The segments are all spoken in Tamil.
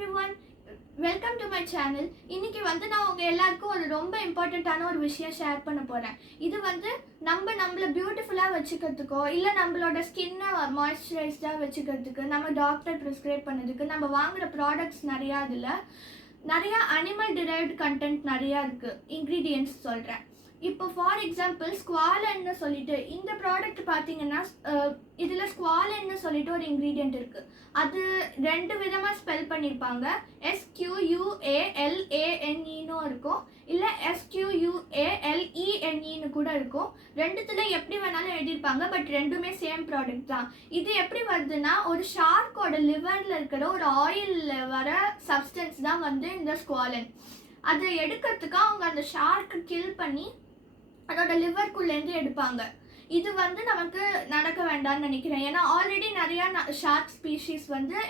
everyone, welcome to my channel. இன்னைக்கு நான் உங்க எல்லாருக்கும் ஒரு ரொம்ப இம்பார்ட்டன்ட்டான ஒரு விஷயம் ஷேர் பண்ண போறேன். இது நம்மள பியூட்டிஃபுல்லா வச்சுக்கிறதுக்கோ இல்ல நம்மளோட ஸ்கின்னை மாய்ஸ்சரைஸ்டா வச்சுக்கிறதுக்கு நம்ம டாக்டர் பிரிஸ்கிரைப் பண்ணதுக்கு நம்ம வாங்குற ப்ராடக்ட்ஸ் நிறைய அனிமல் டிரைவ்டு கண்டென்ட் நிறைய இருக்கு. இன்கிரீடியன்ட்ஸ் சொல்றேன். இப்போ ஃபார் எக்ஸாம்பிள் ஸ்குவாலன்னு சொல்லிட்டு இந்த ப்ராடக்ட் பார்த்தீங்கன்னா இதில் ஸ்குவாலன்னு சொல்லிட்டு ஒரு இன்க்ரீடியன்ட் இருக்குது. அது ரெண்டு விதமாக ஸ்பெல் பண்ணியிருப்பாங்க. SQUALANEன்னு இருக்கும், இல்லை SQUALENEன்னு கூட இருக்கும். ரெண்டுத்துல எப்படி வேணாலும் எழுதியிருப்பாங்க, பட் ரெண்டுமே சேம் ப்ராடக்ட் தான். இது எப்படி வருதுன்னா ஒரு ஷார்க்கோட லிவரில் இருக்கிற ஒரு ஆயிலில் வர சப்ஸ்டன்ஸ் தான் இந்த ஸ்குவாலன். அதை எடுக்கிறதுக்கு அவங்க அந்த ஷார்க்கை கில் பண்ணி அதோட லிவர்க்குள்ளேருந்து எடுப்பாங்க. இது நமக்கு நடக்க வேண்டாம்னு நினைக்கிறேன். ஏன்னா ஆல்ரெடி நிறையா ஷார்க் ஸ்பீஷீஸ்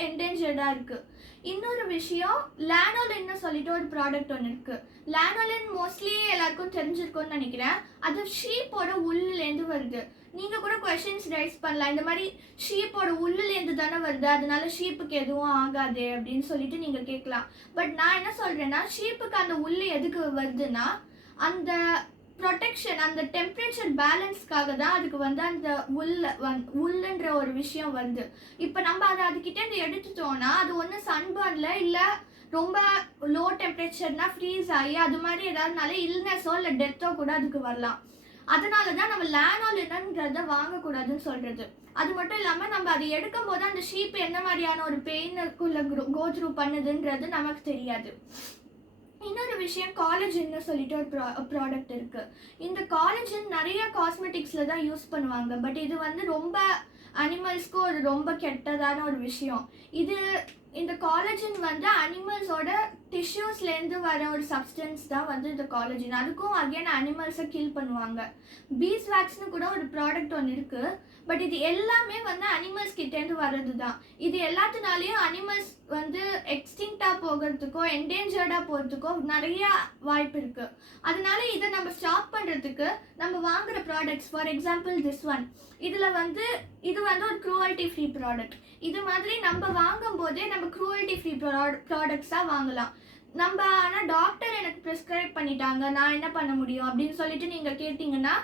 என்டேஞ்சர்டாக இருக்குது. இன்னொரு விஷயம், லானோலின்னு சொல்லிட்டு ஒரு ப்ராடக்ட் ஒன்று இருக்குது. லானோலின் மோஸ்ட்லி எல்லாருக்கும் தெரிஞ்சிருக்கும்னு நினைக்கிறேன். அது ஷீப்போட உள்ளேருந்து வருது. நீங்கள் கூட கொஷின்ஸ் ரைஸ் பண்ணலாம், இந்த மாதிரி ஷீப்போட உள்ளேருந்து தானே வருது, அதனால ஷீப்புக்கு எதுவும் ஆகாது அப்படின்னு சொல்லிட்டு நீங்கள் கேட்கலாம். பட் நான் என்ன சொல்கிறேன்னா, ஷீப்புக்கு அந்த உள்ளே எதுக்கு வருதுன்னா அந்த ப்ரொடெக்ஷன், அந்த டெம்பரேச்சர் பேலன்ஸ்க்காக தான் அதுக்கு அந்த உள்ளுன்ற ஒரு விஷயம் வருது. இப்போ நம்ம அதுக்கிட்டேருந்து எடுத்துட்டோம்னா அது ஒன்று சன்பர்னில் இல்லை ரொம்ப லோ டெம்பரேச்சர்னா ஃப்ரீஸ் ஆகி அது மாதிரி ஏதாவதுனால இல்னஸோ இல்லை டெத்தோ கூட அதுக்கு வரலாம். அதனால தான் நம்ம லானோலின்ன்றதை வாங்கக்கூடாதுன்னு சொல்கிறது. அது மட்டும் இல்லாமல் நம்ம அதை எடுக்கும் போது அந்த ஷீப் என்ன மாதிரியான ஒரு பெயினுக்குள்ள கோ த்ரூ பண்ணுதுன்றது நமக்கு தெரியாது. இன்னொரு விஷயம், காலேஜன்னு சொல்லிட்டு ஒரு ப்ராடக்ட் இருக்குது. இந்த காலேஜன் நிறைய காஸ்மெட்டிக்ஸில் தான் யூஸ் பண்ணுவாங்க. பட் இது ரொம்ப அனிமல்ஸ்க்கு ஒரு ரொம்ப கெட்டதான ஒரு விஷயம். இந்த காலேஜன் அனிமல்ஸோட டிஷ்யூஸ்லேருந்து வர ஒரு சப்ஸ்டன்ஸ் தான் இந்த காலேஜன். அதுக்கும் அகெயின் அனிமல்ஸை கில் பண்ணுவாங்க. பீஸ் வேக்ஸ்னு கூட ஒரு ப்ராடக்ட் ஒன்று இருக்குது. பட் இது எல்லாமே அனிமல்ஸ் கிட்டேருந்து வர்றது தான். இது எல்லாத்தினாலையும் அனிமல்ஸ் எக்ஸ்டிங்க்டாக போகிறதுக்கோ என்டேஞ்சர்டாக போகிறதுக்கோ நிறைய வாய்ப்பு இருக்குது. அதனால இதை நம்ம ஸ்டாப் பண்ணுறதுக்கு நம்ம வாங்குகிற products, for example this one, இதில் இது ஒரு க்ரூவல்ட்டி ஃப்ரீ ப்ராடக்ட். இது மாதிரி நம்ம வாங்கும் போதே நம்ம க்ரூவல்ட்டி ஃப்ரீ ப்ராடக்ட்ஸாக வாங்கலாம். ஆனால் டாக்டர் எனக்கு ப்ரிஸ்கிரைப் பண்ணிட்டாங்க, நான் என்ன பண்ண முடியும் அப்படின்னு சொல்லிட்டு நீங்கள் கேட்டிங்கன்னா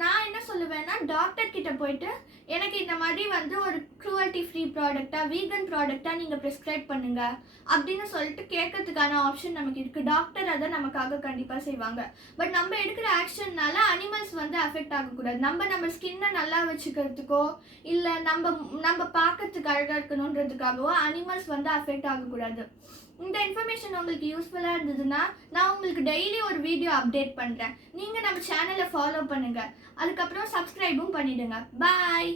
நான் என்ன சொல்லுவேன்னா, டாக்டர் கிட்ட போயிட்டு எனக்கு இந்த மாதிரி ஒரு க்ரூவல்ட்டி ஃப்ரீ ப்ராடக்டாக வீகன் ப்ராடக்டாக நீங்கள் ப்ரிஸ்கிரைப் பண்ணுங்க அப்படின்னு சொல்லிட்டு கேட்கறதுக்கான ஆப்ஷன் நமக்கு இருக்குது. டாக்டர் அதை நமக்காக கண்டிப்பாக செய்வாங்க. பட் நம்ம எடுக்கிற ஆக்ஷன்னால அனிமல்ஸ் அஃபெக்ட் ஆகக்கூடாது. நம்ம ஸ்கின்னை நல்லா வச்சுக்கிறதுக்கோ இல்லை நம்ம பார்க்கறதுக்கு அழகாக இருக்கணுன்றதுக்காகவோ அனிமல்ஸ் அஃபெக்ட் ஆகக்கூடாது. இந்த இன்ஃபர்மேஷன் உங்களுக்கு யூஸ்ஃபுல்லாக இருந்ததுன்னா நான் உங்களுக்கு டெய்லி ஒரு வீடியோ அப்டேட் பண்ணுறேன். நீங்கள் நம்ம சேனலை ஃபாலோ பண்ணுங்கள், அதுக்கப்புறம் சப்ஸ்கிரைபும் பண்ணிவிடுங்க. பாய்.